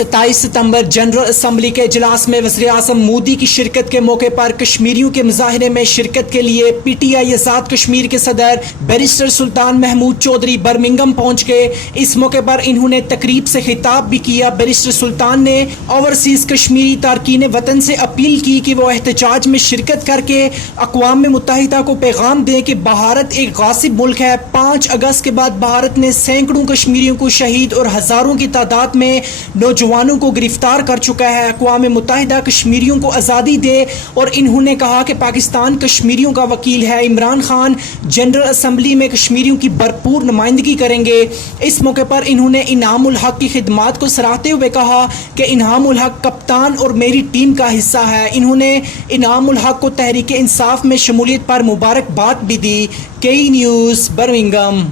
27 सितंबर general assembly के इजलास में वज़ीर-ए-आज़म मोदी की शिरकत के मौके पर कश्मीरियों के मुजाहरे में शिरकत के लिए PTI आज़ाद कश्मीर के सदर बैरिस्टर सुल्तान महमूद चौधरी बर्मिंघम पहुंच गए। इस मौके पर इन्होंने तकरीब से खिताब भी किया। बैरिस्टर सुल्तान ने ओवरसीज़ कश्मीरी तारकीन वतन से अपील की कि वो एहतजाज में शिरकत करके अक़वाम मुत्तहिदा को पैगाम दें कि भारत एक गासिब मुल्क है। 5 अगस्त के बाद भारत ने सैकड़ों कश्मीरियों को शहीद और हज़ारों की तादाद में नौजवानों को गिरफ्तार कर चुका है। अक़वाम मुत्तहिदा कश्मीरियों को आज़ादी दे। और इन्होंने कहा कि पाकिस्तान कश्मीरियों का वकील है। इमरान खान जनरल असम्बली में कश्मीरियों की भरपूर नुमाइंदगी करेंगे। इस मौके पर इन्होंने इनाम उल हक की खिदमात को सराहते हुए कहा कि इनाम उल हक कप्तान और मेरी टीम का हिस्सा है। इन्होंने इनाम उल हक को तहरीक इंसाफ में शमूलियत पर मुबारकबाद भी दी। KE news Birmingham.